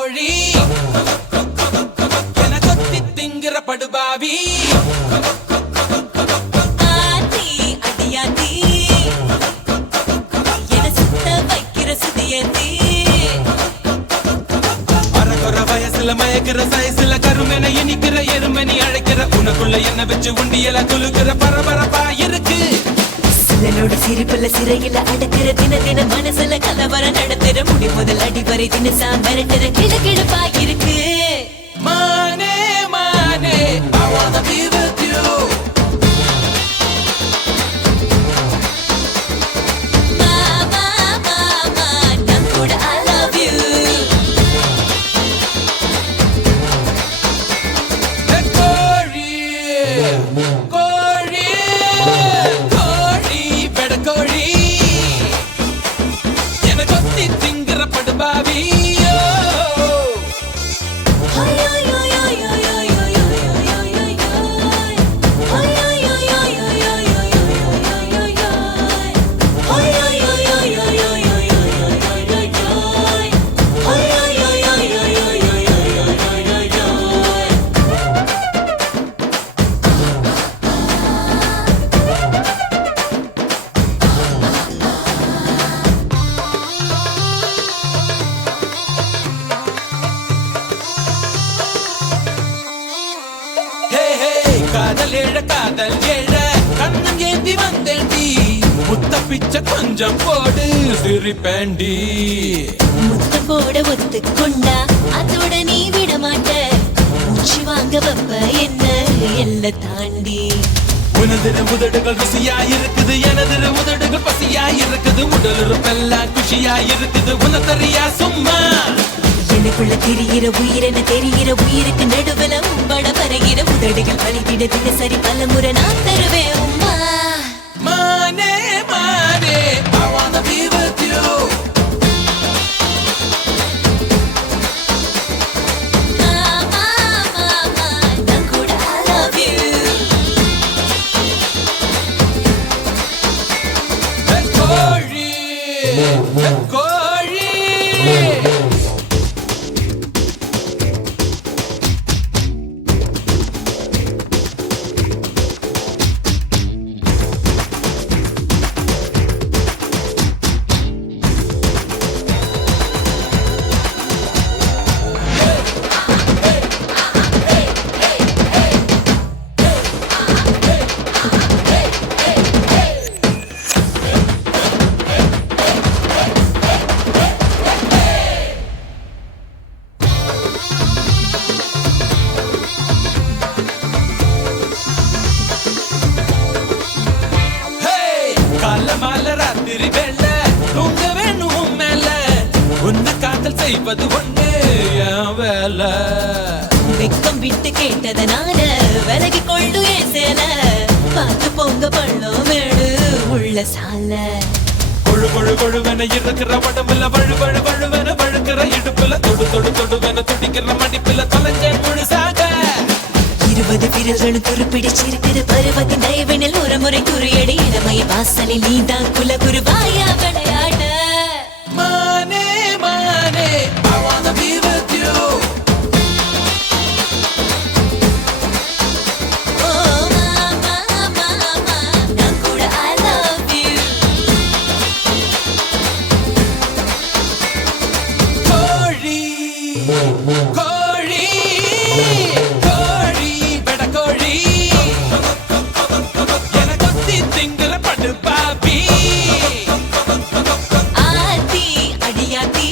கோழி என கொத்தி திங்கிற படுபாவி ஆத்தி அடியாத்தி என சுத்த வைக்கிற சுதியத்தி அறகுற வயசுல மயக்கிற சயசுல கருமென இனிக்கிற எருமனி அழைக்கிற உனக்குள்ள என்ன வச்சு உண்டியல குலுக்கிற பரபரப்பா இருக்கு சிலனோட சிரிப்புல சிறையில அடக்கிற தின தின மனசுல கலவரம் நடத்துற முடி முதல் அடிவரை தினசா மிரட்டுற கிழக்கிழப்பா இருக்கு மானே மானே I wanna be with you மாமா மாமா நான் கூட I love you கோழி கோழி கோழி பெடக்கோழி என கொத்தி திங்கிற படுபாவி காதல் ஏழ கண்ணம் ஏந்தி வந்தேண்டி முத்த பிச்சை கொஞ்சம் போடு சிரிப்பேண்டி முத்தம் போட ஒத்துக்கொண்டா அதோட நீ விட மாட்ட மூச்சு வாங்க வப்ப என்ன எல்ல தாண்டி உனது உதடுகள் ருசியா இருக்குது எனது உதடுகள் பசியா இருக்குது உடல் இருப்பெல்லாம் குஷியா இருக்குது உனத்தறியா சும்மா எனக்குள்ள தெரிகிற உயிரென தெரிகிற உயிருக்கு நடுவுல உம்பட வருகிற உதடுகள் பலித்திட தினசரி பல முறை நான் தருவேன் உம்மா மானே மானே I wanna be with you மாமா மாமா நான் கூட I love you கோழி கோழி காலமால ராத்திரி வெள்ள தூங்க வேணும் மேல உன்னை காதல் செய்வது ஒண்ணு என் வேலை வெக்கம் விட்டு கேட்டதனால விலகி கொள்ளு ஏன் சேல பார்த்து பொங்க பள்ளம் மேடு உள்ள சால கொழு கொழு கொழுவென இருக்கிற உடம்புல வழு வழு வழுவென வழுக்கிற இடுப்புல தொடு தொடு தொடுவென துடிக்கிற மடிப்புல தொலைஞ்சேன் முழுசாக 20 விரல்களும் துருப்பிடிச்சிருக்கிற பருவத்தின் தயவினில் ஒரு முறை குறியடி இளமைய வாசலில் நீதான் குலகுரு வாயா விளையாட மானே மானே I wanna be with you ஓ மாமா மாமா நான் கூட I love you கோழி கோழி கோழி பெடக்கோழி என கொத்தி திங்கிற படுபாவி ஆத்தி அடியாத்தி